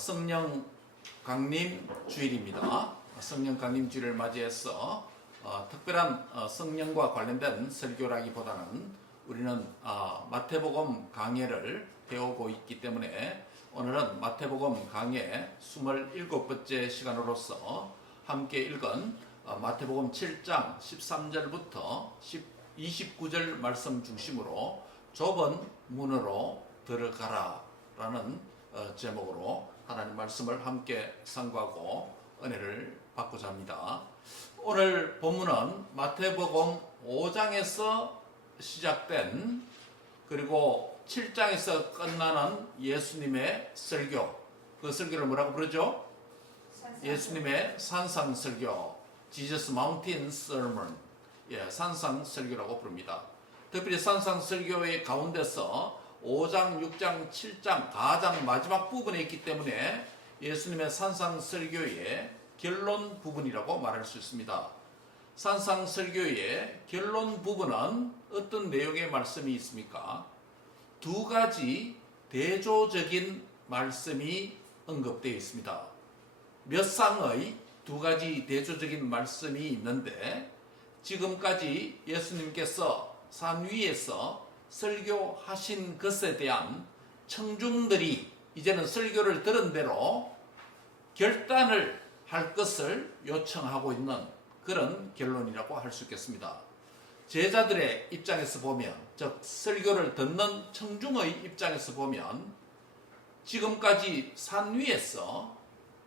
성령 강림 주일입니다. 성령 강림 주일을 맞이해서 특별한 성령과 관련된 설교라기보다는 우리는 마태복음 강해를 배우고 있기 때문에 오늘은 마태복음 강해 27번째 시간으로서 함께 읽은 마태복음 7장 13절부터 29절 말씀 중심으로 좁은 문으로 들어가라 라는 제목으로 하나님 말씀을 함께 상고하고 은혜를 받고자 합니다. 오늘 본문은 마태복음 5장에서 시작된 그리고 7장에서 끝나는 예수님의 설교, 그 설교를 뭐라고 부르죠? 예수님의 산상설교, Jesus Mountain Sermon, 산상설교라고 부릅니다. 특별히 산상설교의 가운데서 5장, 6장, 7장 가장 마지막 부분에 있기 때문에 예수님의 산상설교의 결론 부분이라고 말할 수 있습니다. 산상설교의 결론 부분은 어떤 내용의 말씀이 있습니까? 두 가지 대조적인 말씀이 언급되어 있습니다. 몇 상의 두 가지 대조적인 말씀이 있는데 지금까지 예수님께서 산 위에서 설교하신 것에 대한 청중들이 이제는 설교를 들은 대로 결단을 할 것을 요청하고 있는 그런 결론이라고 할 수 있겠습니다. 제자들의 입장에서 보면, 즉 설교를 듣는 청중의 입장에서 보면 지금까지 산 위에서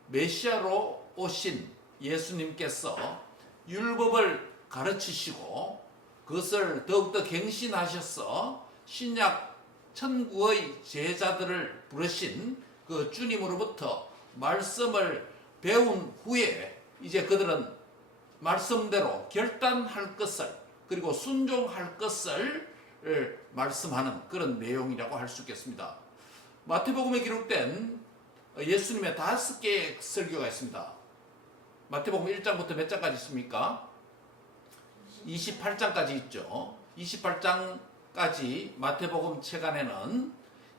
메시아로 오신 예수님께서 율법을 가르치시고 그것을 더욱더 갱신하셔서 신약 천구의 제자들을 부르신 그 주님으로부터 말씀을 배운 후에 이제 그들은 말씀대로 결단할 것을 그리고 순종할 것을 말씀하는 그런 내용이라고 할 수 있겠습니다. 마태복음에 기록된 예수님의 5개의 설교가 있습니다. 마태복음 1장부터 몇 장까지 있습니까? 28장까지 있죠. 28장까지 마태복음 책 안에는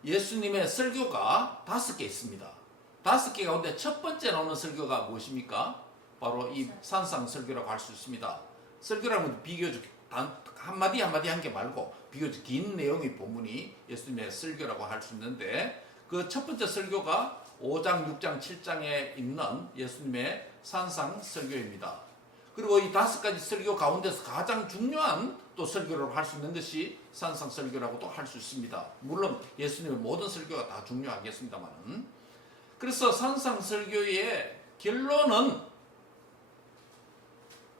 예수님의 설교가 5개 있습니다. 5개 가운데 첫 번째 나오는 설교가 무엇입니까? 바로 이 산상설교라고 할 수 있습니다. 설교라는 비교적 한마디 한마디 한 게 말고 비교적 긴 내용의 본문이 예수님의 설교라고 할 수 있는데 그 첫 번째 설교가 5장, 6장, 7장에 있는 예수님의 산상설교입니다. 그리고 이 5가지 설교 가운데서 가장 중요한 또 설교라고 할 수 있는 것이 산상설교라고도 할 수 있습니다. 물론 예수님의 모든 설교가 다 중요하겠습니다만, 그래서 산상설교의 결론은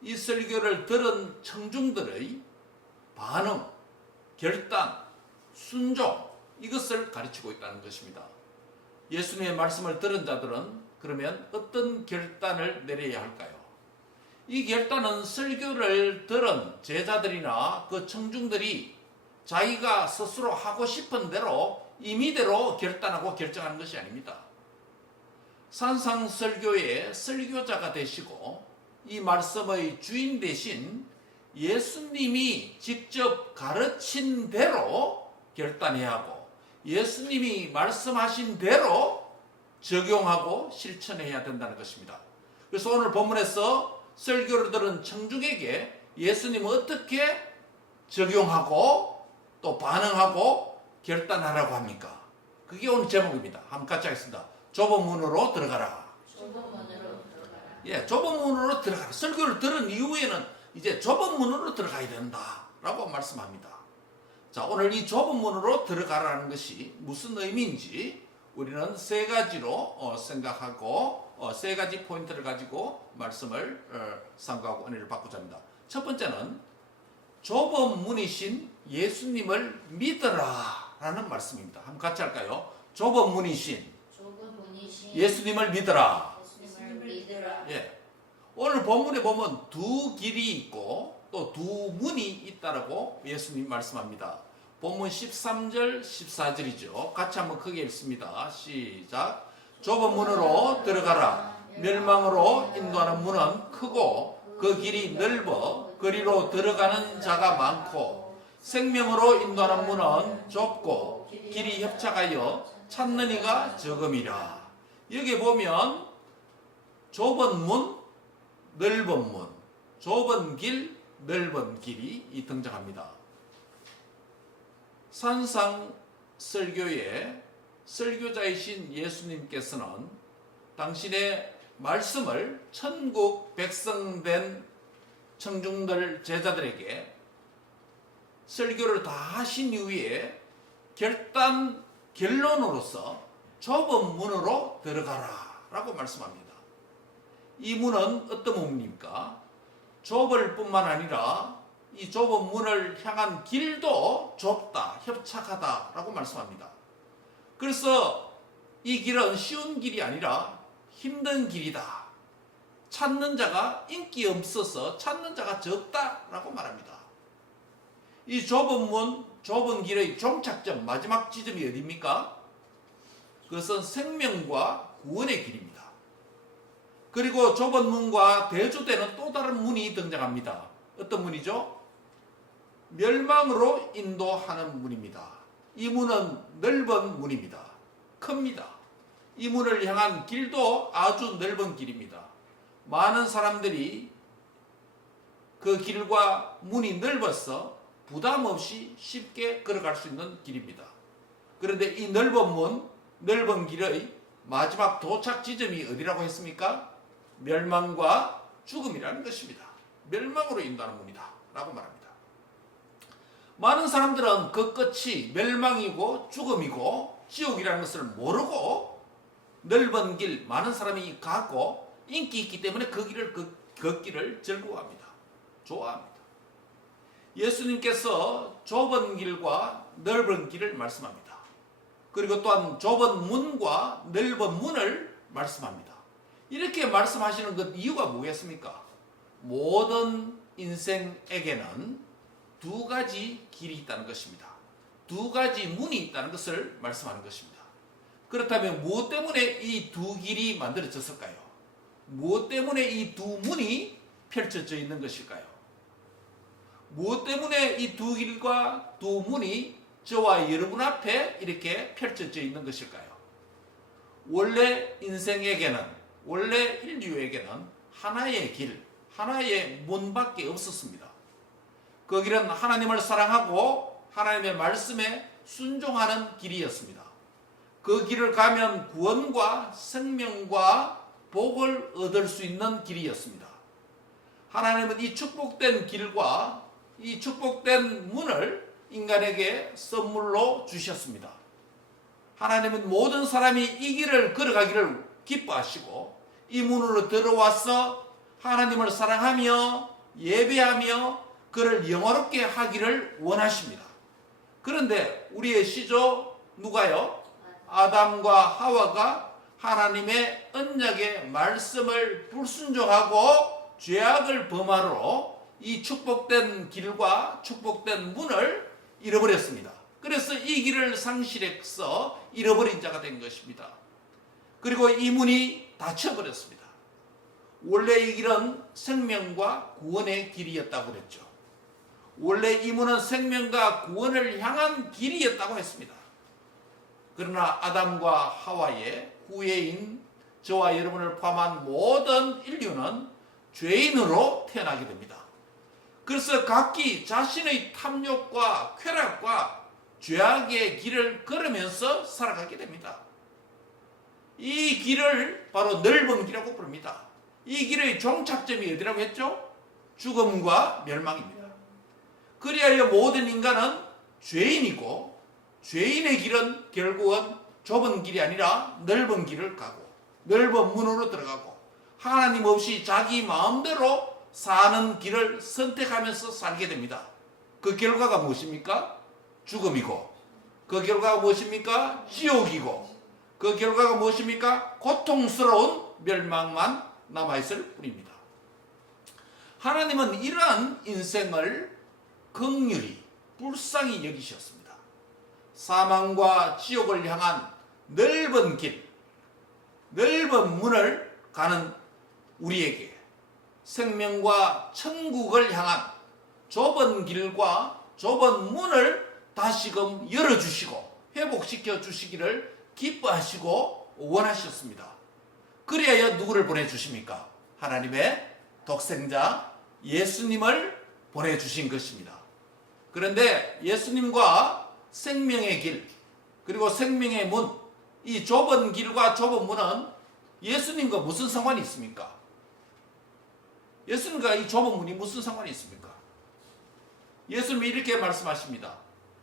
이 설교를 들은 청중들의 반응, 결단, 순종, 이것을 가르치고 있다는 것입니다. 예수님의 말씀을 들은 자들은 그러면 어떤 결단을 내려야 할까요? 이 결단은 설교를 들은 제자들이나 그 청중들이 자기가 스스로 하고 싶은 대로 임의대로 결단하고 결정하는 것이 아닙니다. 산상설교의 설교자가 되시고 이 말씀의 주인 대신 예수님이 직접 가르친 대로 결단해야 하고 예수님이 말씀하신 대로 적용하고 실천해야 된다는 것입니다. 그래서 오늘 본문에서 설교를 들은 청중에게 예수님은 어떻게 적용하고 또 반응하고 결단하라고 합니까? 그게 오늘 제목입니다. 한번 같이 하겠습니다. 좁은 문으로 들어가라. 좁은 문으로 들어가라. 좁은 문으로 들어가라. 설교를 들은 이후에는 이제 좁은 문으로 들어가야 된다라고 말씀합니다. 자, 오늘 이 좁은 문으로 들어가라는 것이 무슨 의미인지 우리는 세 가지로 생각하고 세 가지 포인트를 가지고 말씀을 상고하고 은혜를 받고자 합니다. 첫 번째는 좁은 문이신 예수님을 믿어라 라는 말씀입니다. 한번 같이 할까요? 좁은 문이신 예수님을 믿어라. 예수님을 믿으라. 오늘 본문에 보면 두 길이 있고 또 두 문이 있다라고 예수님 말씀합니다. 본문 13절 14절이죠. 같이 한번 크게 읽습니다. 시작. 좁은 문으로 들어가라. 멸망으로 인도하는 문은 크고 그 길이 넓어 그리로 들어가는 자가 많고 생명으로 인도하는 문은 좁고 길이 협착하여 찾는 이가 적음이라. 여기 보면 좁은 문, 넓은 문, 좁은 길, 넓은 길이 등장합니다. 산상 설교의 설교자이신 예수님께서는 당신의 말씀을 천국 백성된 청중들 제자들에게 설교를 다 하신 이후에 결론으로서 좁은 문으로 들어가라 라고 말씀합니다. 이 문은 어떤 문입니까? 좁을 뿐만 아니라 이 좁은 문을 향한 길도 좁다, 협착하다 라고 말씀합니다. 그래서 이 길은 쉬운 길이 아니라 힘든 길이다. 찾는 자가 인기 없어서 찾는 자가 적다라고 말합니다. 이 좁은 문, 좁은 길의 종착점, 마지막 지점이 어디입니까? 그것은 생명과 구원의 길입니다. 그리고 좁은 문과 대조되는 또 다른 문이 등장합니다. 어떤 문이죠? 멸망으로 인도하는 문입니다. 이 문은 넓은 문입니다. 큽니다. 이 문을 향한 길도 아주 넓은 길입니다. 많은 사람들이 그 길과 문이 넓어서 부담 없이 쉽게 걸어갈 수 있는 길입니다. 그런데 이 넓은 문, 넓은 길의 마지막 도착 지점이 어디라고 했습니까? 멸망과 죽음이라는 것입니다. 멸망으로 인도하는 문이다 라고 말합니다. 많은 사람들은 그 끝이 멸망이고 죽음이고 지옥이라는 것을 모르고 넓은 길, 많은 사람이 가고 인기 있기 때문에 그 길을 걷기를 즐거워합니다. 좋아합니다. 예수님께서 좁은 길과 넓은 길을 말씀합니다. 그리고 또한 좁은 문과 넓은 문을 말씀합니다. 이렇게 말씀하시는 것 이유가 뭐겠습니까? 모든 인생에게는 두 가지 길이 있다는 것입니다. 두 가지 문이 있다는 것을 말씀하는 것입니다. 그렇다면 무엇 때문에 이 두 길이 만들어졌을까요? 무엇 때문에 이 두 문이 펼쳐져 있는 것일까요? 무엇 때문에 이 두 길과 두 문이 저와 여러분 앞에 이렇게 펼쳐져 있는 것일까요? 원래 인생에게는, 원래 인류에게는 하나의 길, 하나의 문밖에 없었습니다. 그 길은 하나님을 사랑하고 하나님의 말씀에 순종하는 길이었습니다. 그 길을 가면 구원과 생명과 복을 얻을 수 있는 길이었습니다. 하나님은 이 축복된 길과 이 축복된 문을 인간에게 선물로 주셨습니다. 하나님은 모든 사람이 이 길을 걸어가기를 기뻐하시고 이 문으로 들어와서 하나님을 사랑하며 예배하며 그를 영화롭게 하기를 원하십니다. 그런데 우리의 시조 누가요? 아담과 하와가 하나님의 언약의 말씀을 불순종하고 죄악을 범하로 이 축복된 길과 축복된 문을 잃어버렸습니다. 그래서 이 길을 상실해서 잃어버린 자가 된 것입니다. 그리고 이 문이 닫혀버렸습니다. 원래 이 길은 생명과 구원의 길이었다고 그랬죠. 원래 이 문은 생명과 구원을 향한 길이었다고 했습니다. 그러나 아담과 하와의 후예인 저와 여러분을 포함한 모든 인류는 죄인으로 태어나게 됩니다. 그래서 각기 자신의 탐욕과 쾌락과 죄악의 길을 걸으면서 살아가게 됩니다. 이 길을 바로 넓은 길이라고 부릅니다. 이 길의 종착점이 어디라고 했죠? 죽음과 멸망입니다. 그리하여 모든 인간은 죄인이고 죄인의 길은 결국은 좁은 길이 아니라 넓은 길을 가고 넓은 문으로 들어가고 하나님 없이 자기 마음대로 사는 길을 선택하면서 살게 됩니다. 그 결과가 무엇입니까? 죽음이고 그 결과가 무엇입니까? 지옥이고 그 결과가 무엇입니까? 고통스러운 멸망만 남아있을 뿐입니다. 하나님은 이러한 인생을 긍휼히 불쌍히 여기셨습니다. 사망과 지옥을 향한 넓은 길, 넓은 문을 가는 우리에게 생명과 천국을 향한 좁은 길과 좁은 문을 다시금 열어주시고 회복시켜 주시기를 기뻐하시고 원하셨습니다. 그래야 누구를 보내주십니까? 하나님의 독생자 예수님을 보내주신 것입니다. 그런데 예수님과 생명의 길 그리고 생명의 문, 이 좁은 길과 좁은 문은 예수님과 무슨 상관이 있습니까? 예수님과 이 좁은 문이 무슨 상관이 있습니까? 예수님이 이렇게 말씀하십니다.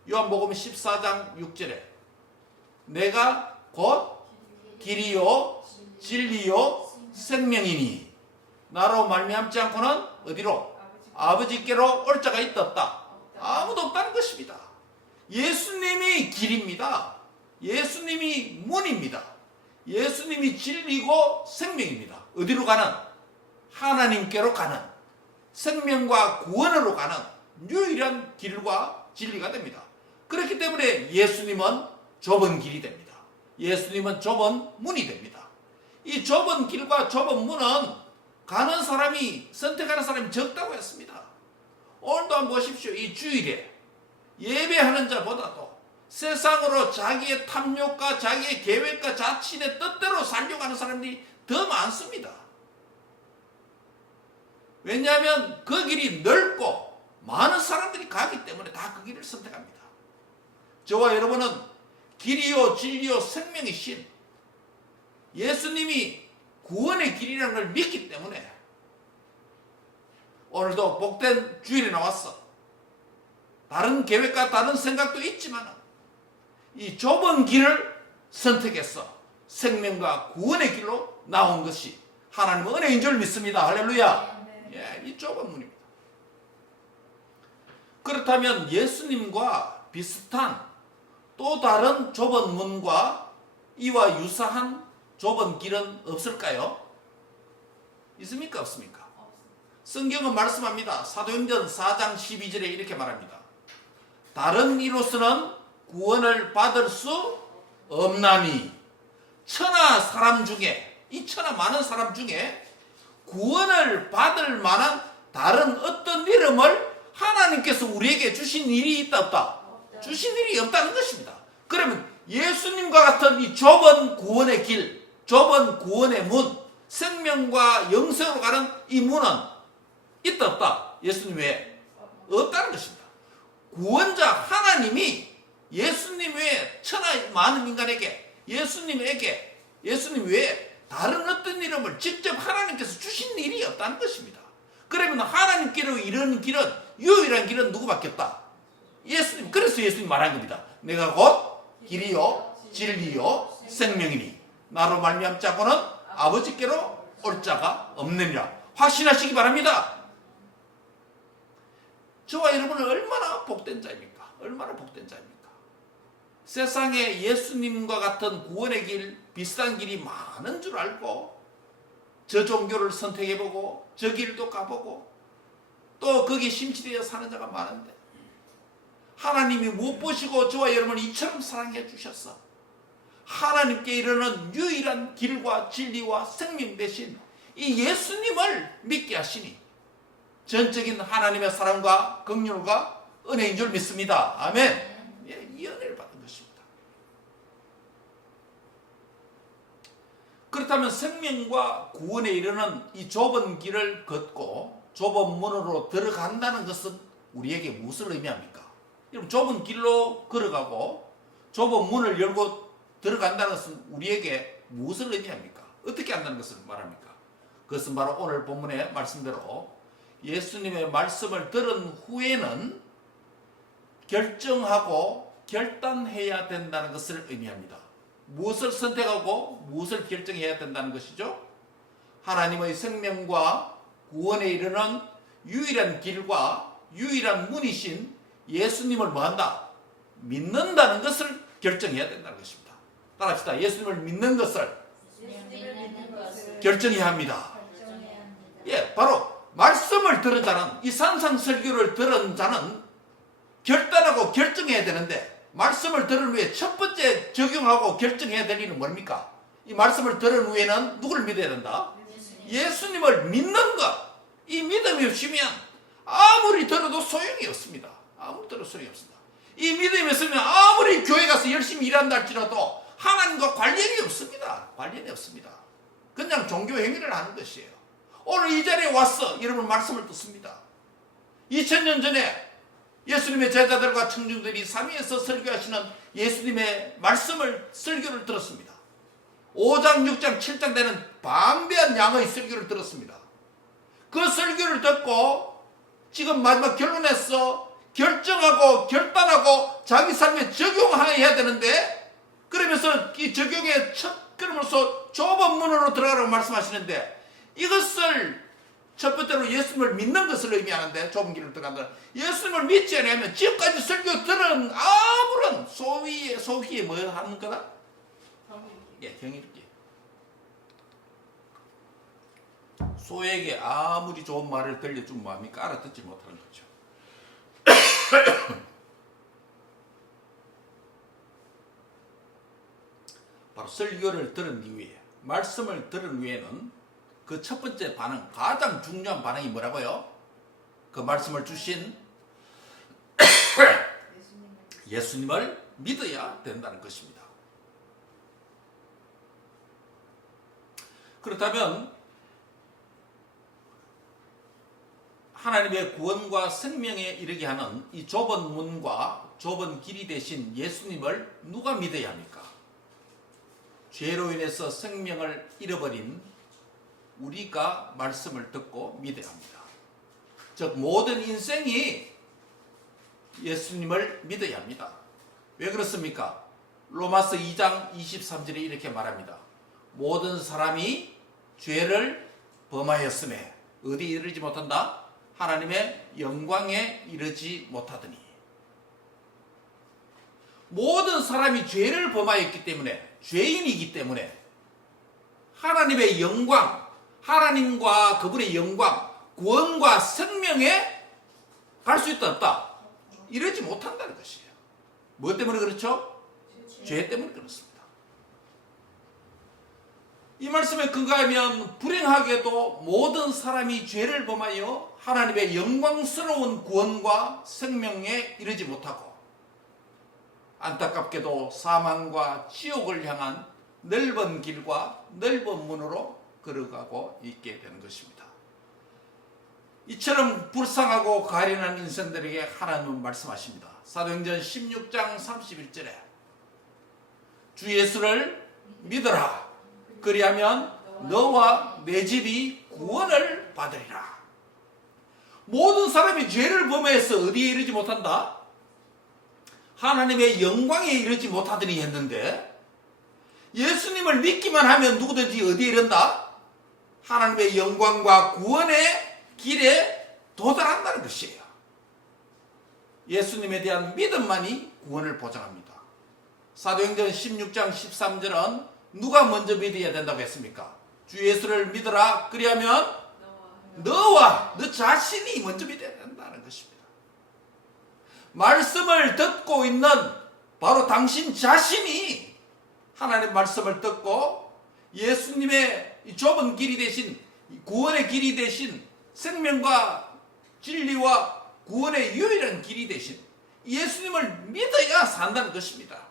요한복음 14장 6절에 내가 곧 길이요 진리요 생명이니 나로 말미암지 않고는 어디로? 아버지께로 올 자가 있다 없다? 아무도 없다는 것입니다. 예수님이 길입니다. 예수님이 문입니다. 예수님이 진리고 생명입니다. 어디로 가는? 하나님께로 가는 생명과 구원으로 가는 유일한 길과 진리가 됩니다. 그렇기 때문에 예수님은 좁은 길이 됩니다. 예수님은 좁은 문이 됩니다. 이 좁은 길과 좁은 문은 가는 사람이 선택하는 사람이 적다고 했습니다. 오늘도 한번 보십시오. 이 주일에 예배하는 자보다도 세상으로 자기의 탐욕과 자기의 계획과 자신의 뜻대로 살려고 하는 사람들이 더 많습니다. 왜냐하면 그 길이 넓고 많은 사람들이 가기 때문에 다 그 길을 선택합니다. 저와 여러분은 길이요 진리요 생명이신 예수님이 구원의 길이라는 걸 믿기 때문에 오늘도 복된 주일에 나왔어. 다른 계획과 다른 생각도 있지만 이 좁은 길을 선택해서 생명과 구원의 길로 나온 것이 하나님의 은혜인 줄 믿습니다. 할렐루야. 예, 이 좁은 문입니다. 그렇다면 예수님과 비슷한 또 다른 좁은 문과 이와 유사한 좁은 길은 없을까요? 있습니까? 없습니까? 성경은 말씀합니다. 사도행전 4장 12절에 이렇게 말합니다. 다른 이로서는 구원을 받을 수 없나니 천하 사람 중에 이 천하 많은 사람 중에 구원을 받을 만한 다른 어떤 이름을 하나님께서 우리에게 주신 일이 있다 없다? 주신 일이 없다는 것입니다. 그러면 예수님과 같은 이 좁은 구원의 길, 좁은 구원의 문, 생명과 영생으로 가는 이 문은 있다 없다? 예수님 외에 없다는 것입니다. 구원자 하나님이 예수님 외에 천하 많은 인간에게 예수님 외에 다른 어떤 이름을 직접 하나님께서 주신 일이 없다는 것입니다. 그러면 하나님께로 이르는 길은 유일한 길은 누구밖에 없다? 예수님. 그래서 예수님 말한 겁니다. 내가 곧 길이요 진리요 생명이니 나로 말미암지 않고는 아버지께로 올 자가 없느니라. 확신하시기 바랍니다. 저와 여러분은 얼마나 복된 자입니까? 얼마나 복된 자입니까? 세상에 예수님과 같은 구원의 길, 비슷한 길이 많은 줄 알고 저 종교를 선택해보고 저 길도 가보고 또 거기에 심취되어 사는 자가 많은데 하나님이 못 보시고 저와 여러분을 이처럼 사랑해 주셨어. 하나님께 이르는 유일한 길과 진리와 생명 되신 이 예수님을 믿게 하시니 전적인 하나님의 사랑과 긍휼과 은혜인 줄 믿습니다. 아멘. 예, 이 은혜를 받은 것입니다. 그렇다면 생명과 구원에 이르는 이 좁은 길을 걷고 좁은 문으로 들어간다는 것은 우리에게 무엇을 의미합니까? 여러분, 좁은 길로 걸어가고 좁은 문을 열고 들어간다는 것은 우리에게 무엇을 의미합니까? 어떻게 한다는 것을 말합니까? 그것은 바로 오늘 본문의 말씀대로 예수님의 말씀을 들은 후에는 결정하고 결단해야 된다는 것을 의미합니다. 무엇을 선택하고 무엇을 결정해야 된다는 것이죠? 하나님의 생명과 구원에 이르는 유일한 길과 유일한 문이신 예수님을 뭐한다? 믿는다는 것을 결정해야 된다는 것입니다. 따라합시다. 예수님을 믿는 것을 결정해야 합니다. 예, 바로 말씀을 들은 자는, 이 산상설교를 들은 자는 결단하고 결정해야 되는데, 말씀을 들은 후에 첫 번째 적용하고 결정해야 될 일은 뭡니까? 이 말씀을 들은 후에는 누구를 믿어야 된다? 예수님을 믿는 것. 이 믿음이 없으면 아무리 들어도 소용이 없습니다. 아무리 들어도 소용이 없습니다. 이 믿음이 없으면 아무리 교회 가서 열심히 일한다 할지라도 하나님과 관련이 없습니다. 관련이 없습니다. 그냥 종교 행위를 하는 것이에요. 오늘 이 자리에 왔어. 여러분 말씀을 듣습니다. 2000년 전에 예수님의 제자들과 청중들이 삼위에서 설교하시는 예수님의 말씀을 설교를 들었습니다. 5장, 6장, 7장 되는 방대한 양의 설교를 들었습니다. 그 설교를 듣고 지금 마지막 결론에서 결정하고 결단하고 자기 삶에 적용해야 되는데, 그러면서 이 적용의 첫 걸음으로서 좁은 문으로 들어가라고 말씀하시는데, 이것을 첫 번째로 예수님을 믿는 것을 의미하는데, 좁은 길을 들어간다. 예수님을 믿지 않으면 지금까지 설교 들은 아무런 소위에 뭐 하는 거다? 예, 경일기. 소에게 아무리 좋은 말을 들려주면 뭐합니까? 알아듣지 못하는 거죠. 바로 설교를 들은 이후에, 말씀을 들은 후에는 그 첫 번째 반응, 가장 중요한 반응이 뭐라고요? 그 말씀을 주신 예수님을 믿어야 된다는 것입니다. 그렇다면 하나님의 구원과 생명에 이르게 하는 이 좁은 문과 좁은 길이 되신 예수님을 누가 믿어야 합니까? 죄로 인해서 생명을 잃어버린 우리가 말씀을 듣고 믿어야 합니다. 즉 모든 인생이 예수님을 믿어야 합니다. 왜 그렇습니까? 로마서 2장 23절에 이렇게 말합니다. 모든 사람이 죄를 범하였음에 어디에 이르지 못한다? 하나님의 영광에 이르지 못하더니. 모든 사람이 죄를 범하였기 때문에, 죄인이기 때문에 하나님의 영광, 하나님과 그분의 영광, 구원과 생명에 갈 수 있다 없다? 이러지 못한다는 것이에요. 뭐 때문에 그렇죠? 죄 때문에 그렇습니다. 이 말씀에 근거하면 불행하게도 모든 사람이 죄를 범하여 하나님의 영광스러운 구원과 생명에 이르지 못하고, 안타깝게도 사망과 지옥을 향한 넓은 길과 넓은 문으로 걸어가고 있게 되는 것입니다. 이처럼 불쌍하고 가련한 인생들에게 하나님은 말씀하십니다. 사도행전 16장 31절에 주 예수를 믿어라. 그리하면 너와 내 집이 구원을 받으리라. 모든 사람이 죄를 범해서 어디에 이르지 못한다? 하나님의 영광에 이르지 못하더니 했는데, 예수님을 믿기만 하면 누구든지 어디에 이른다? 하나님의 영광과 구원의 길에 도달한다는 것이에요. 예수님에 대한 믿음만이 구원을 보장합니다. 사도행전 16장 13절은 누가 먼저 믿어야 된다고 했습니까? 주 예수를 믿어라. 그리하면 너와 너 자신이 먼저 믿어야 된다는 것입니다. 말씀을 듣고 있는 바로 당신 자신이 하나님의 말씀을 듣고 예수님의 이 좁은 길이 되신, 구원의 길이 되신, 생명과 진리와 구원의 유일한 길이 되신 예수님을 믿어야 산다는 것입니다.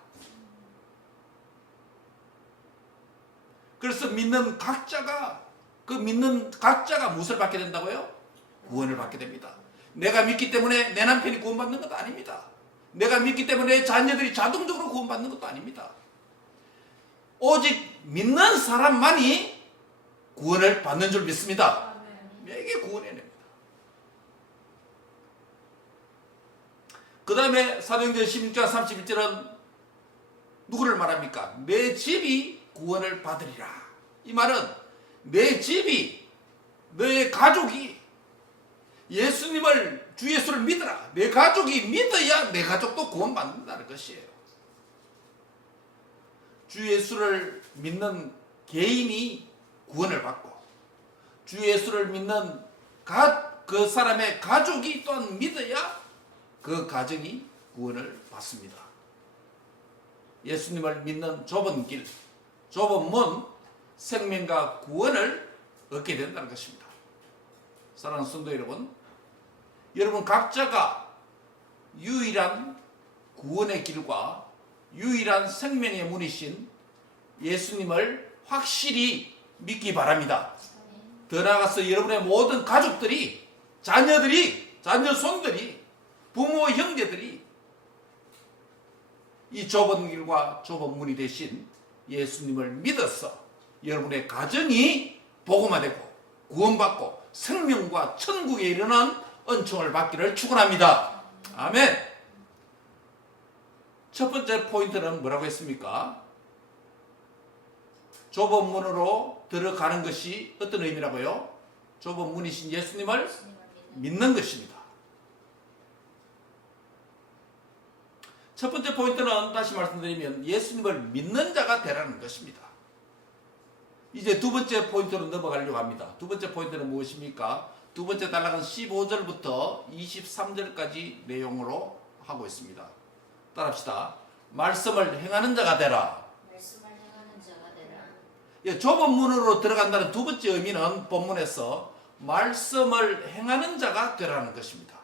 그래서 믿는 각자가 무엇을 받게 된다고요? 구원을 받게 됩니다. 내가 믿기 때문에 내 남편이 구원받는 것도 아닙니다. 내가 믿기 때문에 내 자녀들이 자동적으로 구원받는 것도 아닙니다. 오직 믿는 사람만이 구원을 받는 줄 믿습니다. 이게 구원의 은혜입니다. 그 다음에 사도행전 16장 31절은 누구를 말합니까? 내 집이 구원을 받으리라. 이 말은 내 집이, 너의 가족이 예수님을, 주 예수를 믿어라. 내 가족이 믿어야 내 가족도 구원받는다는 것이에요. 주 예수를 믿는 개인이 구원을 받고, 주 예수를 믿는 그 사람의 가족이 또한 믿어야 그 가정이 구원을 받습니다. 예수님을 믿는 좁은 길, 좁은 문, 생명과 구원을 얻게 된다는 것입니다. 사랑하는 성도 여러분, 여러분 각자가 유일한 구원의 길과 유일한 생명의 문이신 예수님을 확실히 믿기 바랍니다. 더 나아가서 여러분의 모든 가족들이, 자녀들이, 자녀 손들이, 부모 형제들이 이 좁은 길과 좁은 문이 되신 예수님을 믿어서 여러분의 가정이 복음화되고 구원받고 생명과 천국에 이르는 은총을 받기를 축원합니다. 아멘. 첫 번째 포인트는 뭐라고 했습니까? 좁은 문으로 들어가는 것이 어떤 의미라고요? 좁은 문이신 예수님을 믿는 것입니다. 첫 번째 포인트는 다시 말씀드리면 예수님을 믿는 자가 되라는 것입니다. 이제 두 번째 포인트로 넘어가려고 합니다. 두 번째 포인트는 무엇입니까? 두 번째 단락은 15절부터 23절까지 내용으로 하고 있습니다. 따라합시다. 말씀을 행하는 자가 되라. 말씀을 행하는 자가 되라. 예, 좁은 문으로 들어간다는 두 번째 의미는 본문에서 말씀을 행하는 자가 되라는 것입니다.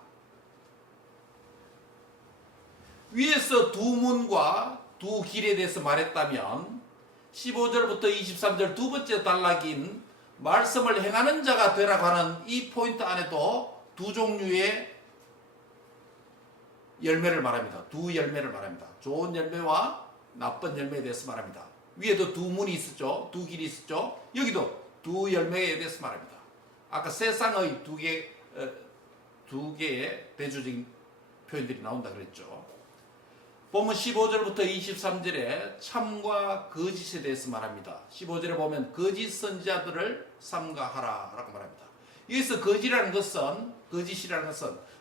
위에서 두 문과 두 길에 대해서 말했다면 15절부터 23절 두 번째 단락인 말씀을 행하는 자가 되라고 하는 이 포인트 안에도 두 종류의 열매를 말합니다. 두 열매를 말합니다. 좋은 열매와 나쁜 열매에 대해서 말합니다. 위에도 두 문이 있었죠. 두 길이 있었죠. 여기도 두 열매에 대해서 말합니다. 아까 세상의 두 개의 대조적인 표현들이 나온다 그랬죠. 보면 15절부터 23절에 참과 거짓에 대해서 말합니다. 15절에 보면 거짓 선지자들을 삼가하라 라고 말합니다. 여기서 거짓이라는 것은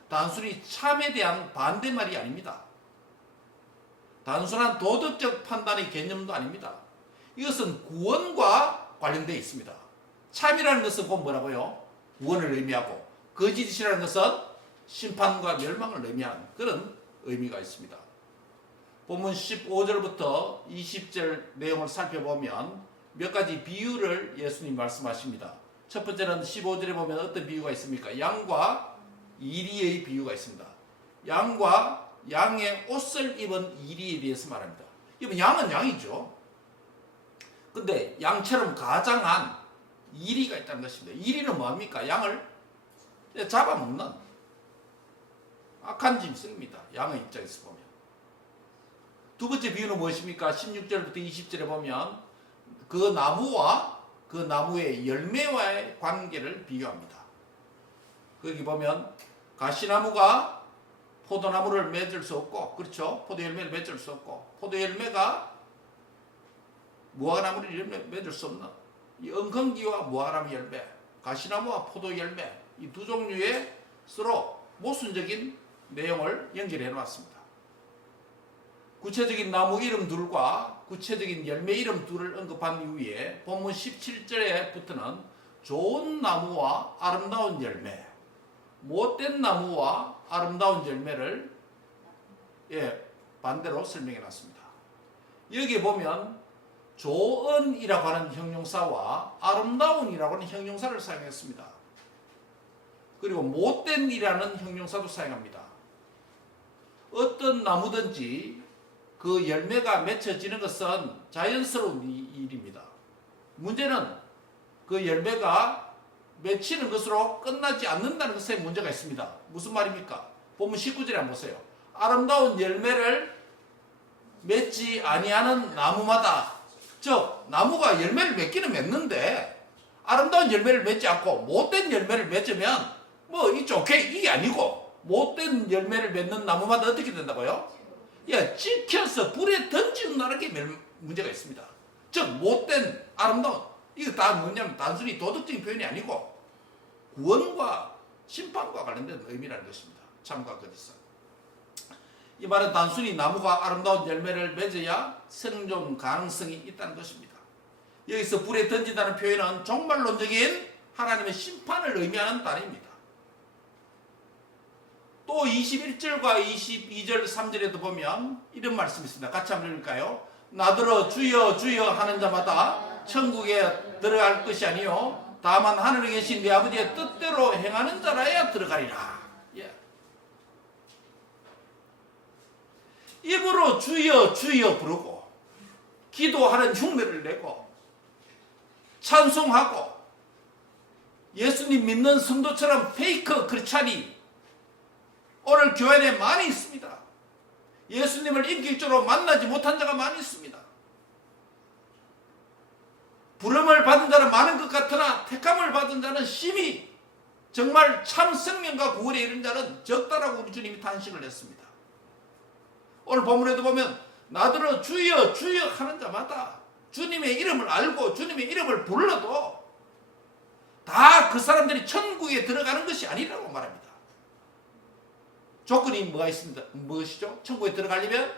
단순히 참에 대한 반대말이 아닙니다. 단순한 도덕적 판단의 개념도 아닙니다. 이것은 구원과 관련되어 있습니다. 참이라는 것은 곧 뭐라고요? 구원을 의미하고, 거짓이라는 것은 심판과 멸망을 의미하는 그런 의미가 있습니다. 본문 15절부터 20절 내용을 살펴보면 몇 가지 비유를 예수님 말씀하십니다. 첫 번째는 15절에 보면 어떤 비유가 있습니까? 양과 이리의 비유가 있습니다. 양과 양의 옷을 입은 이리에 대해서 말합니다. 이번 양은 양이죠. 근데 양처럼 가장한 이리가 있다는 것입니다. 이리는 뭐합니까? 양을 잡아먹는 악한 짐승입니다. 양의 입장에서 보면. 두 번째 비유는 무엇입니까? 16절부터 20절에 보면 그 나무와 그 나무의 열매와의 관계를 비교합니다. 거기 보면 가시나무가 포도나무를 맺을 수 없고, 그렇죠? 포도 열매를 맺을 수 없고, 포도 열매가 무화과나무를 맺을 수 없는 이 엉겅기와 무화과나무 열매, 가시나무와 포도 열매, 이 두 종류의 서로 모순적인 내용을 연결해 놓았습니다. 구체적인 나무 이름 둘과 구체적인 열매 이름 둘을 언급한 이후에 본문 17절에부터는 좋은 나무와 아름다운 열매, 못된 나무와 아름다운 열매를 반대로 설명해 놨습니다. 여기에 보면 좋은이라고 하는 형용사와 아름다운이라고 하는 형용사를 사용했습니다. 그리고 못된이라는 형용사도 사용합니다. 어떤 나무든지 그 열매가 맺혀지는 것은 자연스러운 일입니다. 문제는 그 열매가 맺히는 것으로 끝나지 않는다는 것에 문제가 있습니다. 무슨 말입니까? 본문 19절에 한번 보세요. 아름다운 열매를 맺지 아니하는 나무마다, 즉 나무가 열매를 맺기는 맺는데 아름다운 열매를 맺지 않고 못된 열매를 맺으면 뭐 이게 아니고, 못된 열매를 맺는 나무마다 어떻게 된다고요? 찍혀서 불에 던지는다는 게 문제가 있습니다. 즉 못된 아름다운, 이거 다 뭐냐면 단순히 도덕적인 표현이 아니고 구원과 심판과 관련된 의미라는 것입니다. 참과 거짓은. 이 말은 단순히 나무가 아름다운 열매를 맺어야 생존 가능성이 있다는 것입니다. 여기서 불에 던진다는 표현은 종말론적인 하나님의 심판을 의미하는 단어입니다. 또 21절과 22절 3절에도 보면 이런 말씀이 있습니다. 같이 한번 읽을까요? 나더러 주여 주여 하는 자마다 천국에 들어갈 것이 아니요 다만 하늘에 계신 내 아버지의 뜻대로 행하는 자라야 들어가리라. 입으로 주여 주여 부르고 기도하는 흉내를 내고 찬송하고 예수님 믿는 성도처럼 페이크 크리스찬이 오늘 교회 안에 많이 있습니다. 예수님을 인격적으로 만나지 못한 자가 많이 있습니다. 부름을 받은 자는 많은 것 같으나 택함을 받은 자는 심히 정말 참 생명과 구원에 이른 자는 적다라고 우리 주님이 탄식을 했습니다. 오늘 본문에도 보면 나더러 주여 주여 하는 자마다 주님의 이름을 알고 주님의 이름을 불러도 다 그 사람들이 천국에 들어가는 것이 아니라고 말합니다. 조건이 뭐가 있습니다. 무엇이죠? 천국에 들어가려면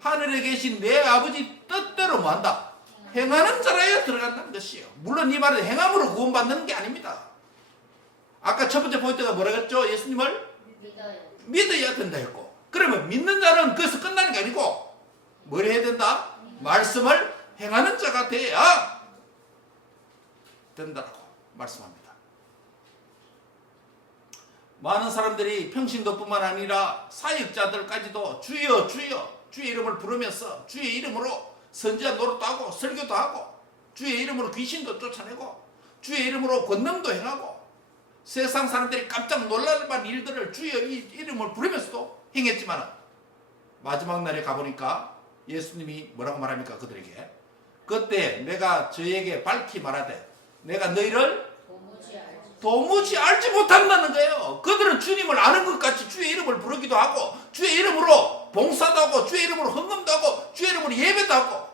하늘에 계신 내 아버지 뜻대로 뭐한다? 행하는 자라야 들어간다는 것이에요. 물론 이 말은 행함으로 구원받는 게 아닙니다. 아까 첫 번째 포인트가 뭐라 그랬죠? 예수님을 믿어야 된다 했고, 그러면 믿는 자는 거기서 끝나는 게 아니고 뭘 해야 된다? 말씀을 행하는 자가 돼야 된다고 말씀합니다. 많은 사람들이 평신도뿐만 아니라 사역자들까지도 주여 주여 주의 이름을 부르면서 주의 이름으로 선지자 노릇도 하고 설교도 하고 주의 이름으로 귀신도 쫓아내고 주의 이름으로 권능도 행하고 세상 사람들이 깜짝 놀랄 만한 일들을 주의 이름을 부르면서도 행했지만 마지막 날에 가보니까 예수님이 뭐라고 말합니까? 그들에게 그때 내가 저에게 밝히 말하되 내가 너희를 도무지 알지 못한다는 거예요. 그들은 주님을 아는 것 같이 주의 이름을 부르기도 하고 주의 이름으로 봉사도 하고 주의 이름으로 헌금도 하고 주의 이름으로 예배도 하고,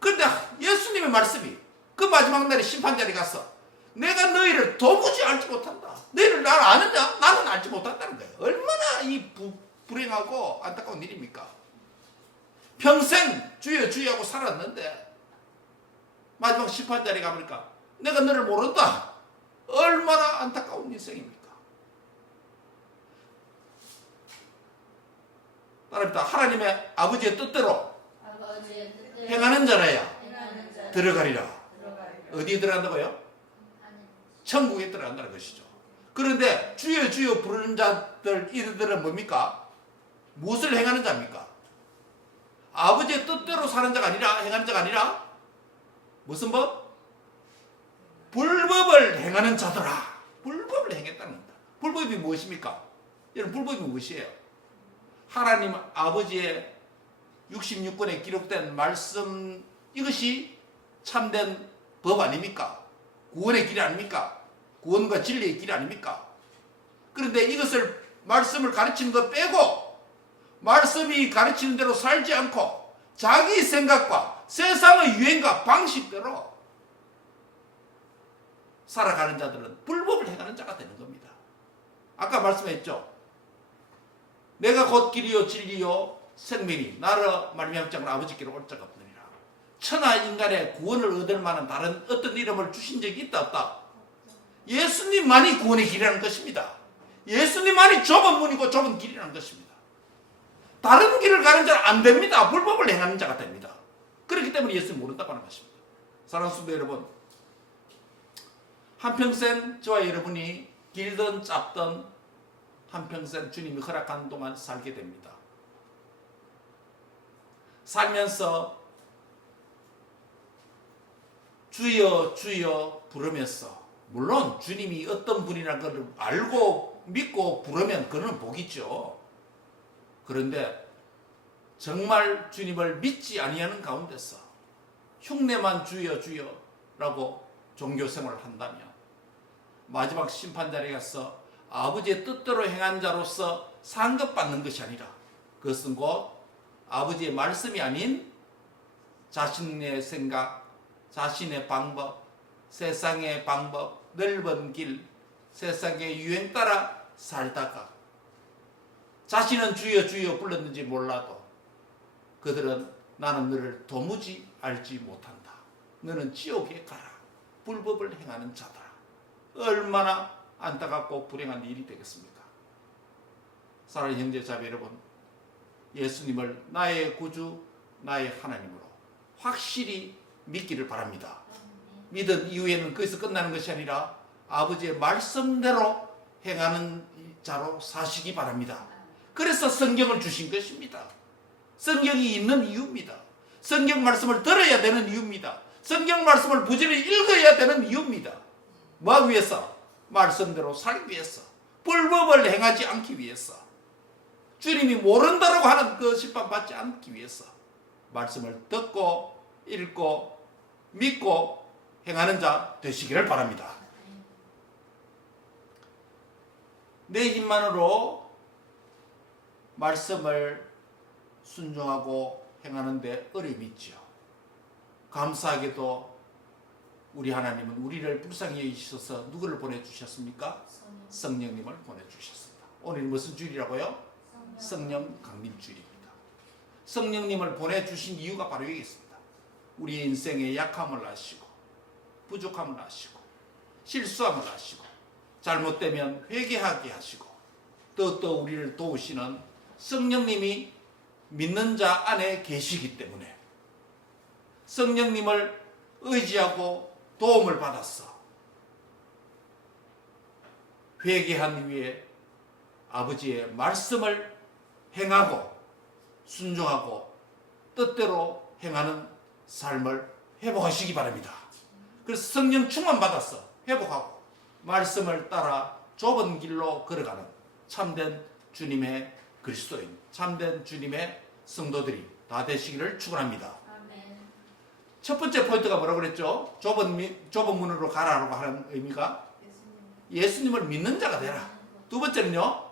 그런데 예수님의 말씀이 그 마지막 날에 심판자리에 가서 내가 너희를 도무지 알지 못한다. 너희를 나를 아느냐? 나는 알지 못한다는 거예요. 얼마나 이 불행하고 안타까운 일입니까? 평생 주여 주여 하고 살았는데 마지막 심판자리에 가보니까 내가 너를 모른다. 얼마나 안타까운 인생입니까? 따라합니다. 하나님의 아버지의 뜻대로 행하는 자라야 들어가리라. 어디에 들어간다고요? 천국에 들어간다는 것이죠. 그런데 주여 주여 부르는 자들, 이들은 뭡니까? 무엇을 행하는 자입니까? 아버지의 뜻대로 사는 자가 아니라, 행하는 자가 아니라 무슨 법? 불법을 행하는 자더라. 불법을 행했다는 겁니다. 불법이 무엇입니까? 여러분, 불법이 무엇이에요? 하나님 아버지의 66권에 기록된 말씀, 이것이 참된 법 아닙니까? 구원의 길이 아닙니까? 구원과 진리의 길이 아닙니까? 그런데 이것을, 말씀을 가르치는 것 빼고 말씀이 가르치는 대로 살지 않고 자기 생각과 세상의 유행과 방식대로 살아가는 자들은 불법을 행하는 자가 되는 겁니다. 아까 말씀했죠. 내가 곧 길이요 진리요 생명이 나로 말미암지 않고 아버지께로 올 자가 없느니라. 천하 인간의 구원을 얻을 만한 다른 어떤 이름을 주신 적이 있다 없다? 예수님만이 구원의 길이라는 것입니다. 예수님만이 좁은 문이고 좁은 길이라는 것입니다. 다른 길을 가는 자는 안 됩니다. 불법을 행하는 자가 됩니다. 그렇기 때문에 예수님 모른다고 하는 것입니다. 사랑하는 성도 여러분, 한평생 저와 여러분이 길든 짧든 한평생 주님이 허락한 동안 살게 됩니다. 살면서 주여 주여 부르면서, 물론 주님이 어떤 분이라는 걸 알고 믿고 부르면 그는 복이죠. 그런데 정말 주님을 믿지 아니하는 가운데서 흉내만 주여 주여라고 종교생활을 한다면 마지막 심판자리에 가서 아버지의 뜻대로 행한 자로서 상급받는 것이 아니라 그것은 곧 아버지의 말씀이 아닌 자신의 생각, 자신의 방법, 세상의 방법, 넓은 길, 세상의 유행 따라 살다가 자신은 주여 주여 불렀는지 몰라도 그들은 나는 너를 도무지 알지 못한다. 너는 지옥에 가라. 불법을 행하는 자다. 얼마나 안타깝고 불행한 일이 되겠습니까? 사랑하는 형제 자매 여러분, 예수님을 나의 구주, 나의 하나님으로 확실히 믿기를 바랍니다. 믿은 이후에는 거기서 끝나는 것이 아니라 아버지의 말씀대로 행하는 자로 사시기 바랍니다. 그래서 성경을 주신 것입니다. 성경이 있는 이유입니다. 성경 말씀을 들어야 되는 이유입니다. 성경 말씀을 부지런히 읽어야 되는 이유입니다. 뭐 하기 위해서? 말씀대로 살기 위해서. 불법을 행하지 않기 위해서. 주님이 모른다라고 하는 그 심판 받지 않기 위해서 말씀을 듣고 읽고 믿고 행하는 자 되시기를 바랍니다. 내 힘만으로 말씀을 순종하고 행하는데 어려움이 있지요. 감사하게도 우리 하나님은 우리를 불쌍히 여기셔서 누구를 보내주셨습니까? 성령님을 보내주셨습니다. 오늘 무슨 주일이라고요? 성령 강림주일입니다. 성령님을 보내주신 이유가 바로 여기 있습니다. 우리 인생의 약함을 아시고 부족함을 아시고 실수함을 아시고 잘못되면 회개하게 하시고 또 우리를 도우시는 성령님이 믿는 자 안에 계시기 때문에 성령님을 의지하고 도움을 받았어. 회개한 후에 아버지의 말씀을 행하고 순종하고 뜻대로 행하는 삶을 회복하시기 바랍니다. 그래서 성령 충만 받았어. 회복하고 말씀을 따라 좁은 길로 걸어가는 참된 주님의 그리스도인, 참된 주님의 성도들이 다 되시기를 축원합니다. 아멘. 첫 번째 포인트가 뭐라고 그랬죠? 좁은 문으로 가라라고 하는 의미가 예수님을 믿는 자가 되라. 두 번째는요,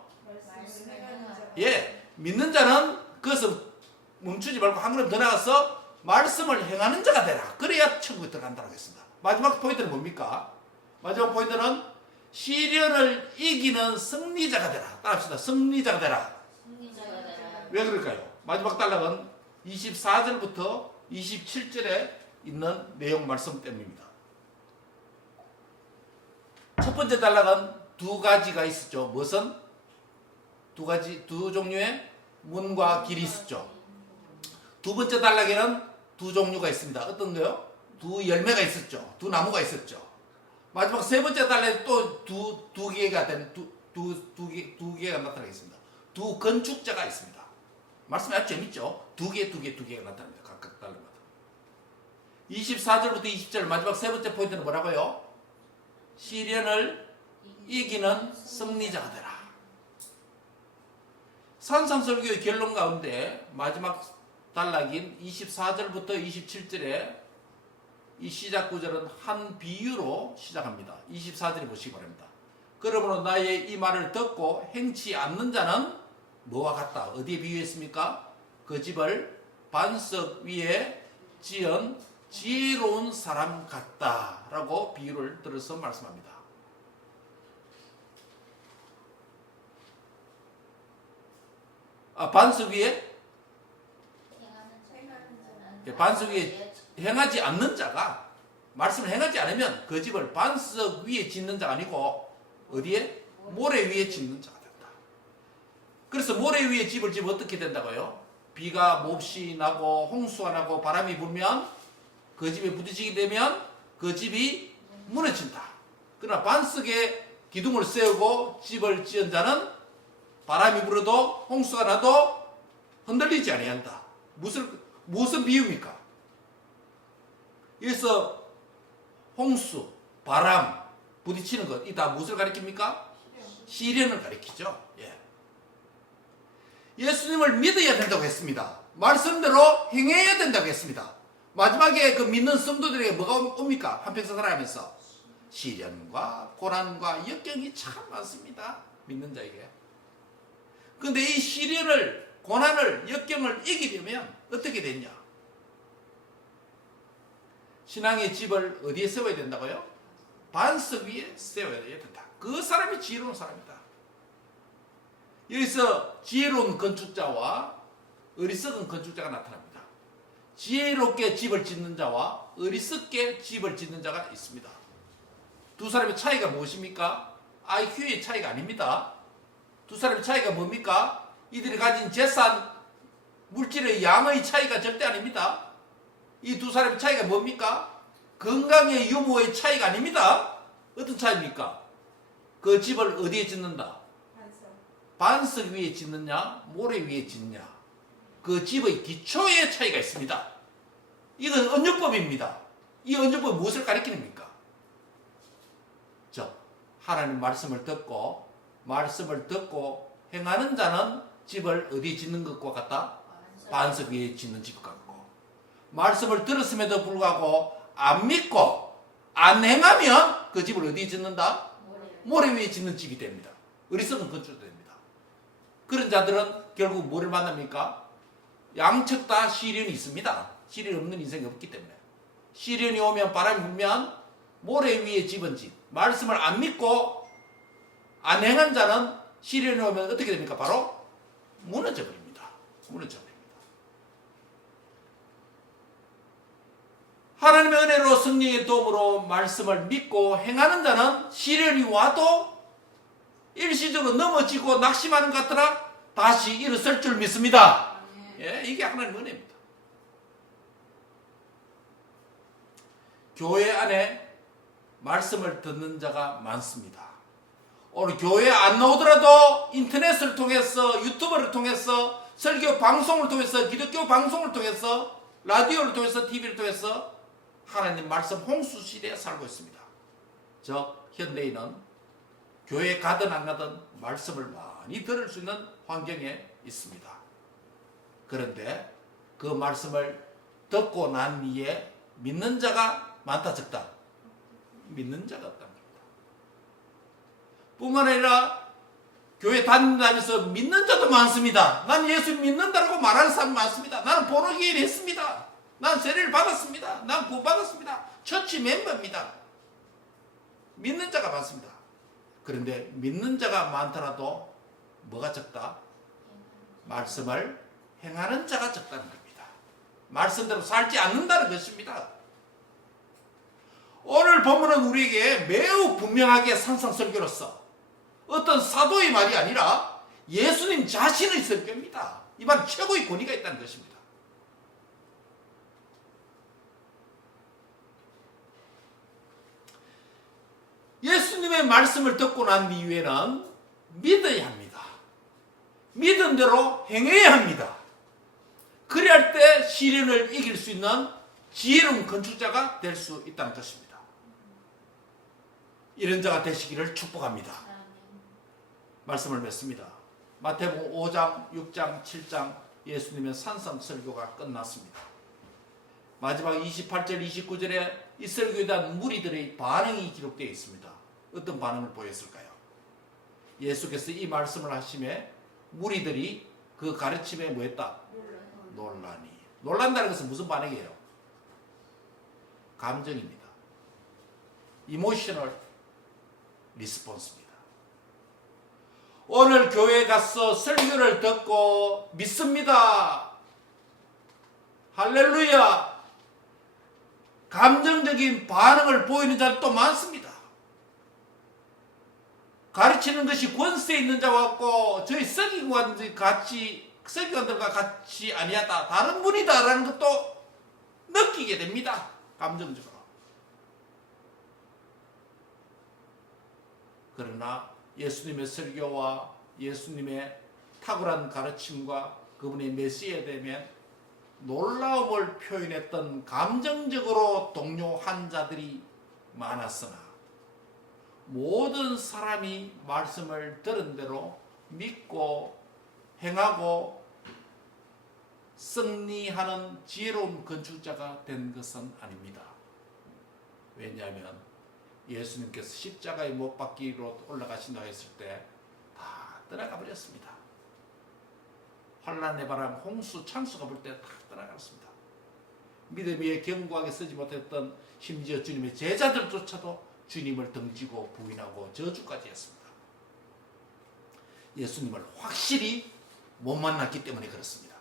믿는 자는 그것을 멈추지 말고 한 걸음 더 나가서 말씀을 행하는 자가 되라. 그래야 천국에 들어간다고 했습니다. 마지막 포인트는 뭡니까? 마지막 포인트는 시련을 이기는 승리자가 되라. 따라합시다. 승리자가 되라. 승리자가 되라. 왜 그럴까요? 마지막 단락은 24절부터 27절에 있는 내용 말씀 때문입니다. 첫 번째 단락은 두 가지가 있었죠. 무엇은? 두 종류의 문과 길이 있었죠. 두 번째 단락에는 두 종류가 있습니다. 어떤 거요? 두 열매가 있었죠. 두 나무가 있었죠. 마지막 세 번째 단락에 또 두 개가 개가 나타나겠습니다. 두 건축자가 있습니다. 말씀이 아주 재밌죠? 두 개가 나타납니다. 각각 단락마다. 24절부터 20절 마지막 세 번째 포인트는 뭐라고요? 시련을 이기는 승리자가 되라. 산상설교의 결론 가운데 마지막 단락인 24절부터 27절에 이 시작 구절은 한 비유로 시작합니다. 24절에 보시기 바랍니다. 그러므로 나의 이 말을 듣고 행치 않는 자는 뭐와 같다? 어디에 비유했습니까? 그 집을 반석 위에 지은 지혜로운 사람 같다라고 비유를 들어서 말씀합니다. 반석 위에 반석 위에 행하지 않는 자가 말씀을 행하지 않으면 그 집을 반석 위에 짓는 자가 아니고 어디에? 모래 위에 짓는 자가 된다. 그래서 모래 위에 집을 지으면 어떻게 된다고요? 비가 몹시 나고 홍수가 나고 바람이 불면 그 집에 부딪히게 되면 그 집이 무너진다. 그러나 반석에 기둥을 세우고 집을 지은 자는 바람이 불어도 홍수가 나도 흔들리지 아니한다. 무슨 비유입니까? 여기서 홍수, 바람, 부딪히는 것, 이 다 무엇을 가리킵니까? 시련을 가리키죠. 예수님을 믿어야 된다고 했습니다. 말씀대로 행해야 된다고 했습니다. 마지막에 그 믿는 성도들에게 뭐가 옵니까? 한평생 살아가면서 시련과 고난과 역경이 참 많습니다. 믿는 자에게. 그런데 이 시련을, 고난을, 역경을 이기려면 어떻게 됐냐? 신앙의 집을 어디에 세워야 된다고요? 반석 위에 세워야 된다. 그 사람이 지혜로운 사람이다. 여기서 지혜로운 건축자와 어리석은 건축자가 나타납니다. 지혜롭게 집을 짓는 자와 어리석게 집을 짓는 자가 있습니다. 두 사람의 차이가 무엇입니까? IQ의 차이가 아닙니다. 두 사람의 차이가 뭡니까? 이들이 가진 재산, 물질의 양의 차이가 절대 아닙니다. 이 두 사람의 차이가 뭡니까? 건강의 유무의 차이가 아닙니다. 어떤 차이입니까? 그 집을 어디에 짓는다? 반석 위에 짓느냐, 모래 위에 짓느냐. 그 집의 기초의 차이가 있습니다. 이건 언유법입니다. 이 언유법이 무엇을 가리키는입니까? 즉 하나님 말씀을 듣고 행하는 자는 집을 어디 짓는 것과 같다? 반석 위에 짓는 집 같고, 말씀을 들었음에도 불구하고 안 믿고 안 행하면 그 집을 어디 짓는다? 모래 위에 짓는 집이 됩니다. 어리석은 건축도 됩니다. 그런 자들은 결국 뭐를 만납니까? 양측 다 시련이 있습니다. 시련이 없는 인생이 없기 때문에. 시련이 오면, 바람이 불면 모래 위에 집은 집. 말씀을 안 믿고 안 행한 자는 시련이 오면 어떻게 됩니까? 바로 무너져 버립니다. 무너져 버립니다. 하나님의 은혜로 성령의 도움으로 말씀을 믿고 행하는 자는 시련이 와도 일시적으로 넘어지고 낙심하는 것 같더라 다시 일어설 줄 믿습니다. 예, 이게 하나님의 은혜입니다. 교회 안에 말씀을 듣는 자가 많습니다. 오늘 교회 안 나오더라도 인터넷을 통해서, 유튜브를 통해서, 설교 방송을 통해서, 기독교 방송을 통해서, 라디오를 통해서, TV를 통해서 하나님 말씀 홍수 시대에 살고 있습니다. 즉 현대인은 교회 가든 안 가든 말씀을 많이 들을 수 있는 환경에 있습니다. 그런데 그 말씀을 듣고 난 뒤에 믿는 자가 많다 적다? 믿는 자가 없다. 뿐만 아니라 교회 다니면서 믿는 자도 많습니다. 난 예수 믿는다고 말하는 사람 많습니다. 나는 born-again 했습니다. 난 세례를 받았습니다. 난 구원받았습니다. 처치 멤버입니다. 믿는 자가 많습니다. 그런데 믿는 자가 많더라도 뭐가 적다? 말씀을 행하는 자가 적다는 겁니다. 말씀대로 살지 않는다는 것입니다. 오늘 본문은 우리에게 매우 분명하게 산상설교로서 어떤 사도의 말이 아니라 예수님 자신의 설교입니다. 이 말 최고의 권위가 있다는 것입니다. 예수님의 말씀을 듣고 난 이후에는 믿어야 합니다. 믿은 대로 행해야 합니다. 그래야 할 때 시련을 이길 수 있는 지혜로운 건축자가 될 수 있다는 것입니다. 이런 자가 되시기를 축복합니다. 말씀을 맺습니다. 마태복음 5장, 6장, 7장 예수님의 산상 설교가 끝났습니다. 마지막 28절, 29절에 이 설교에 대한 무리들의 반응이 기록되어 있습니다. 어떤 반응을 보였을까요? 예수께서 이 말씀을 하심에 무리들이 그 가르침에 뭐했다? 놀라니. 놀란다는 것은 무슨 반응이에요? 감정입니다. 이모셔널 리스폰스입니다. 오늘 교회에 가서 설교를 듣고 믿습니다. 할렐루야. 감정적인 반응을 보이는 자는 또 많습니다. 가르치는 것이 권세 있는 자와 같고 저희 서기관들과 같이 아니하다, 다른 분이다라는 것도 느끼게 됩니다. 감정적으로. 그러나 예수님의 설교와 예수님의 탁월한 가르침과 그분의 메시지에 대면 놀라움을 표현했던 감정적으로 동요한 자들이 많았으나 모든 사람이 말씀을 들은 대로 믿고 행하고 승리하는 지혜로운 건축자가 된 것은 아닙니다. 왜냐하면 예수님께서 십자가에 못 박기로 올라가신다고 했을 때 다 떠나가 버렸습니다. 환란의 바람, 홍수, 창수가 불 때 다 떠나갔습니다. 믿음 위에 견고하게 서지 못했던 심지어 주님의 제자들조차도 주님을 등지고 부인하고 저주까지 했습니다. 예수님을 확실히 못 만났기 때문에 그렇습니다.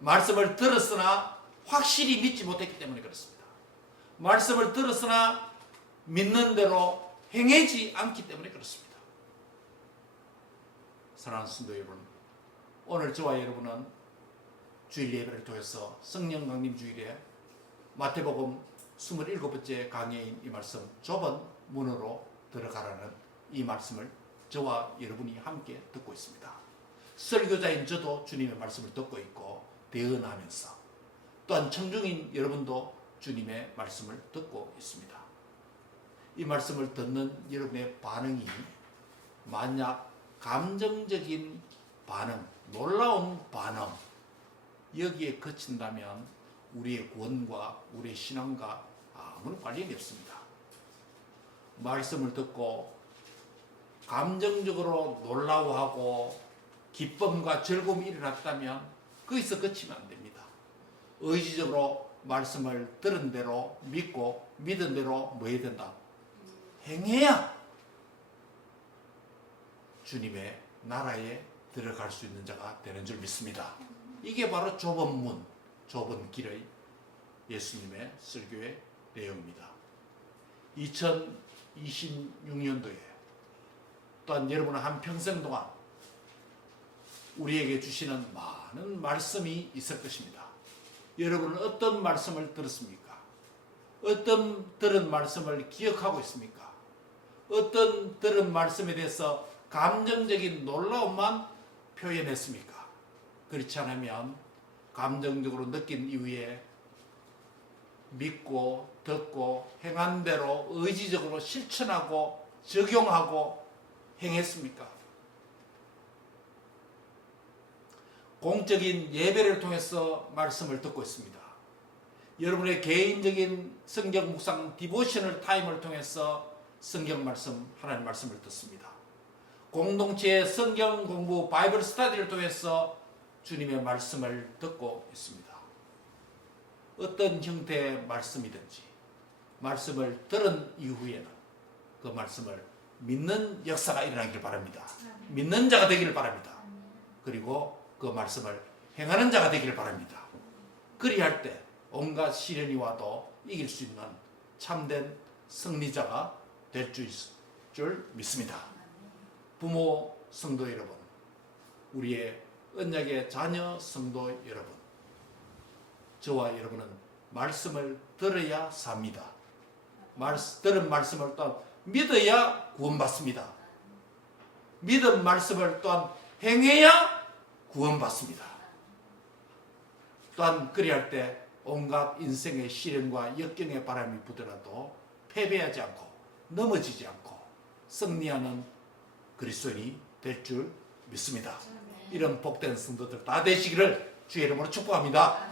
말씀을 들었으나 확실히 믿지 못했기 때문에 그렇습니다. 말씀을 들었으나 믿는 대로 행하지 않기 때문에 그렇습니다. 사랑하는 성도 여러분, 오늘 저와 여러분은 주일 예배를 통해서 성령 강림 주일에 마태복음 27번째 강해인 이 말씀, 좁은 문으로 들어가라는 이 말씀을 저와 여러분이 함께 듣고 있습니다. 설교자인 저도 주님의 말씀을 듣고 있고 대언하면서 또한 청중인 여러분도 주님의 말씀을 듣고 있습니다. 이 말씀을 듣는 여러분의 반응이 만약 감정적인 반응, 놀라운 반응 여기에 그친다면 우리의 구원과 우리의 신앙과 아무런 관련이 없습니다. 말씀을 듣고 감정적으로 놀라워하고 기쁨과 즐거움이 일어났다면 거기서 그치면 안 됩니다. 의지적으로 말씀을 들은 대로 믿고 믿은 대로 뭐 해야 된다? 행해야 주님의 나라에 들어갈 수 있는 자가 되는 줄 믿습니다. 이게 바로 좁은 문, 좁은 길의 예수님의 설교의 내용입니다. 2026년도에 또한 여러분은 한평생 동안 우리에게 주시는 많은 말씀이 있을 것입니다. 여러분은 어떤 말씀을 들었습니까? 어떤 들은 말씀을 기억하고 있습니까? 어떤 들은 말씀에 대해서 감정적인 놀라움만 표현했습니까? 그렇지 않으면 감정적으로 느낀 이후에 믿고 듣고 행한 대로 의지적으로 실천하고 적용하고 행했습니까? 공적인 예배를 통해서 말씀을 듣고 있습니다. 여러분의 개인적인 성경 묵상 디보셔널 타임을 통해서 성경 말씀, 하나님 말씀을 듣습니다. 공동체의 성경 공부 바이블 스터디를 통해서 주님의 말씀을 듣고 있습니다. 어떤 형태의 말씀이든지 말씀을 들은 이후에는 그 말씀을 믿는 역사가 일어나기를 바랍니다. 믿는 자가 되기를 바랍니다. 그리고 그 말씀을 행하는 자가 되기를 바랍니다. 그리할 때 온갖 시련이 와도 이길 수 있는 참된 승리자가 될 줄 믿습니다. 부모 성도 여러분, 우리의 언약의 자녀 성도 여러분, 저와 여러분은 말씀을 들어야 삽니다. 들은 말씀을 또한 믿어야 구원받습니다. 믿은 말씀을 또한 행해야 구원받습니다. 또한 그리할 때 온갖 인생의 시련과 역경의 바람이 부더라도 패배하지 않고 넘어지지 않고 승리하는 그리스도인이 될 줄 믿습니다. 이런 복된 성도들 다 되시기를 주의 이름으로 축복합니다.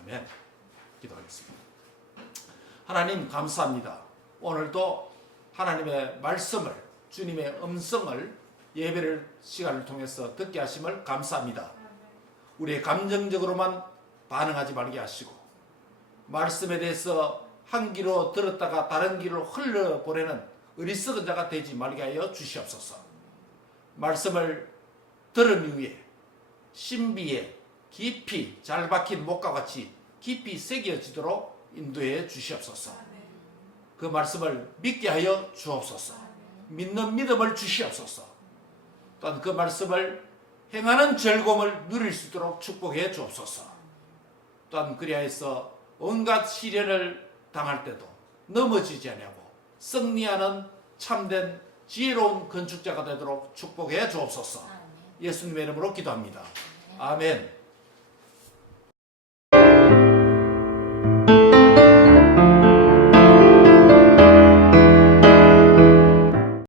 아멘. 기도하겠습니다. 하나님 감사합니다. 오늘도 하나님의 말씀을, 주님의 음성을 예배를 시간을 통해서 듣게 하심을 감사합니다. 우리의 감정적으로만 반응하지 말게 하시고 말씀에 대해서 한 귀로 들었다가 다른 귀로 흘려보내는 어리석은 자가 되지 말게 하여 주시옵소서. 말씀을 들은 이후에 신비에 깊이 잘 박힌 목과 같이 깊이 새겨지도록 인도해 주시옵소서. 그 말씀을 믿게 하여 주옵소서. 믿는 믿음을 주시옵소서. 또한 그 말씀을 행하는 즐거움을 누릴 수 있도록 축복해 주옵소서. 또한 그리하여서 온갖 시련을 당할 때도 넘어지지 아니하고 승리하는 참된 지혜로운 건축자가 되도록 축복해 주옵소서. 예수님의 이름으로 기도합니다. 아멘.